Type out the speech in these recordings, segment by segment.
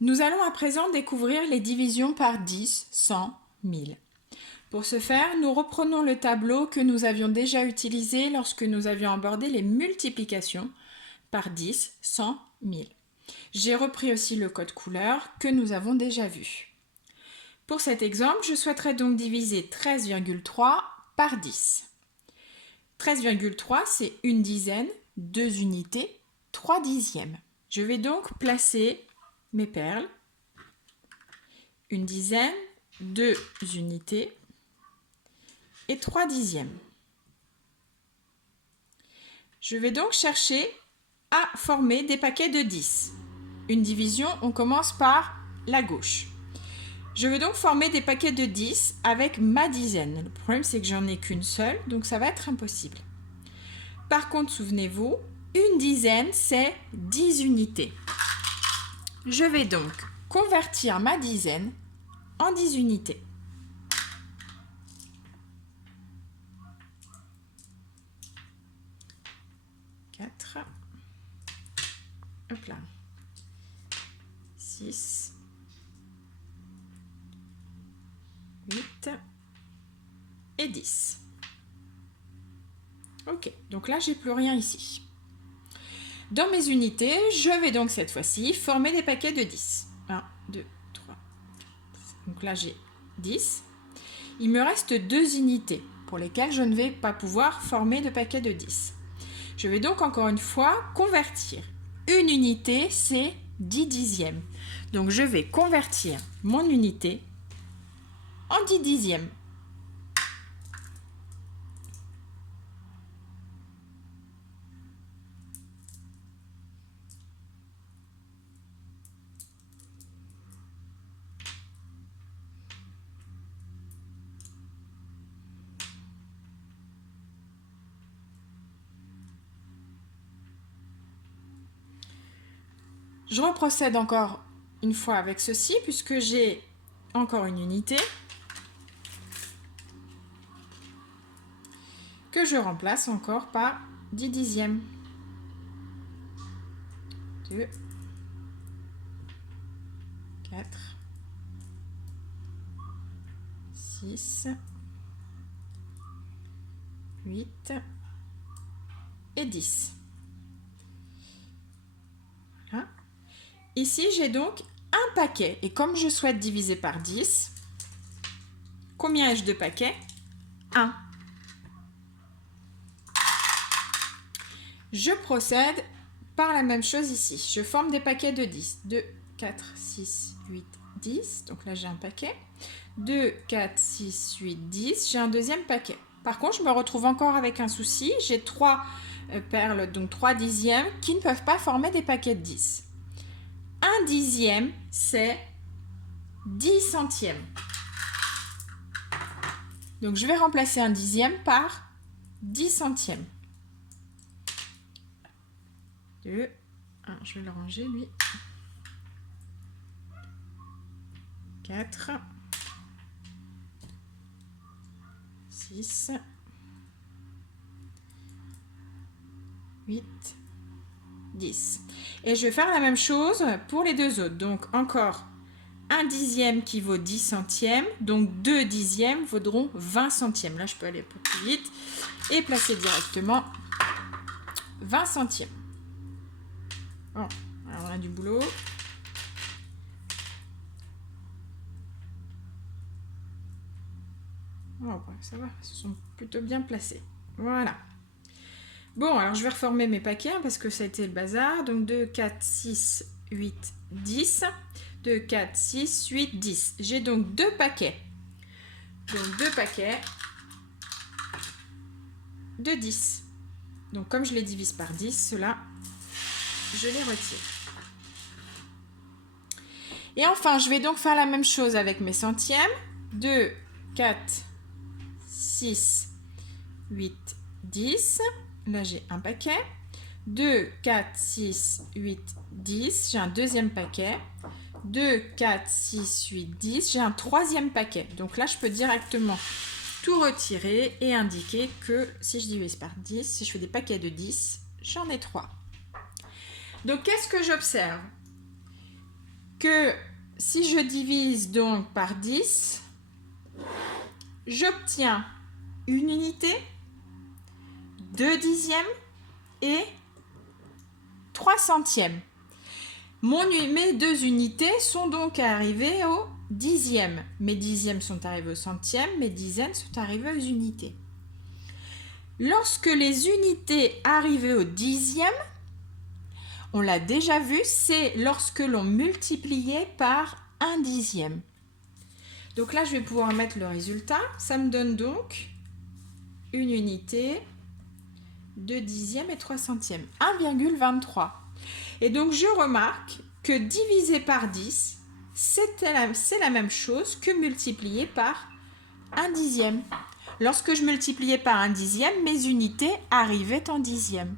Nous allons à présent découvrir les divisions par 10, 100, 1000. Pour ce faire, nous reprenons le tableau que nous avions déjà utilisé lorsque nous avions abordé les multiplications par 10, 100, 1000. J'ai repris aussi le code couleur que nous avons déjà vu. Pour cet exemple, je souhaiterais donc diviser 13,3 par 10. 13,3, c'est une dizaine, 2 unités, 3 dixièmes. Je vais donc placer mes perles. Une dizaine, 2 unités et 3 dixièmes. Je vais donc chercher à former des paquets de 10. Une division, on commence par la gauche. Je vais donc former des paquets de 10 avec ma dizaine. Le problème, c'est que j'en ai qu'une seule, donc ça va être impossible. Par contre, souvenez-vous, une dizaine, c'est 10 unités. Je vais donc convertir ma dizaine en 10 unités. Hop là. 6, 8 et 10. Ok, donc là, j'ai plus rien ici. Dans mes unités, je vais donc cette fois-ci former des paquets de 10. 1, 2, 3, 4. Donc là, j'ai 10. Il me reste 2 unités pour lesquelles je ne vais pas pouvoir former de paquets de 10. Je vais donc encore une fois convertir. Une unité, c'est 10 dixièmes. Donc je vais convertir mon unité en 10 dixièmes. Je reprocède encore une fois avec ceci puisque j'ai encore une unité que je remplace encore par 10 dixièmes. 2, 4, 6, 8 et 10. Voilà. Ici, j'ai donc un paquet. Et comme je souhaite diviser par 10, combien ai-je de paquets? 1. Je procède par la même chose ici. Je forme des paquets de 10. 2, 4, 6, 8, 10. Donc là, j'ai un paquet. 2, 4, 6, 8, 10. J'ai un deuxième paquet. Par contre, je me retrouve encore avec un souci. J'ai 3 perles, donc 3 dixièmes, qui ne peuvent pas former des paquets de 10. 1 dixième, c'est 10 centièmes. Donc, je vais remplacer un dixième par 10 centièmes. 2, 1, je vais le ranger, lui. 4, 6, 8, 10. Et je vais faire la même chose pour les deux autres. Donc, encore un dixième qui vaut 10 centièmes. Donc, 2 dixièmes vaudront 20 centièmes. Là, je peux aller un peu plus vite et placer directement 20 centièmes. Bon, alors on a du boulot. Oh, ça va, ils sont plutôt bien placés. Voilà. Bon, alors je vais reformer mes paquets parce que ça a été le bazar. Donc 2, 4, 6, 8, 10. 2, 4, 6, 8, 10. J'ai donc 2 paquets. Donc 2 paquets de 10. Donc comme je les divise par 10, ceux-là, je les retire. Et enfin, je vais donc faire la même chose avec mes centièmes. 2, 4, 6, 8, 10. Là, j'ai un paquet. 2, 4, 6, 8, 10. J'ai un deuxième paquet. 2, 4, 6, 8, 10. J'ai un troisième paquet. Donc là, je peux directement tout retirer et indiquer que si je divise par 10, si je fais des paquets de 10, j'en ai 3. Donc, qu'est-ce que j'observe? que si je divise donc par 10, j'obtiens une unité, 2 dixièmes et 3 centièmes. Mes 2 unités sont donc arrivées au dixième. Mes dixièmes sont arrivés au centième, mes dizaines sont arrivées aux unités. Lorsque les unités arrivées au dixième, on l'a déjà vu, c'est lorsque l'on multipliait par un dixième. Donc là, je vais pouvoir mettre le résultat. Ça me donne donc une unité, 2 dixièmes et 3 centièmes. 1,23. Et donc, je remarque que diviser par 10, c'est la même chose que multiplier par un dixième. Lorsque je multipliais par un dixième, mes unités arrivaient en dixième.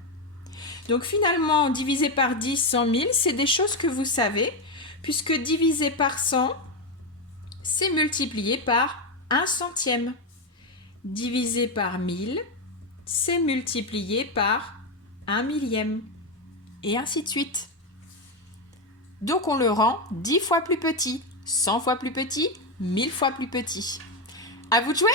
Donc finalement, diviser par 10, 100 000, c'est des choses que vous savez, puisque diviser par 100, c'est multiplier par un centième. Diviser par 1000, c'est multiplier par un millième. Et ainsi de suite. Donc on le rend 10 fois plus petit, 100 fois plus petit, 1000 fois plus petit. À vous de jouer!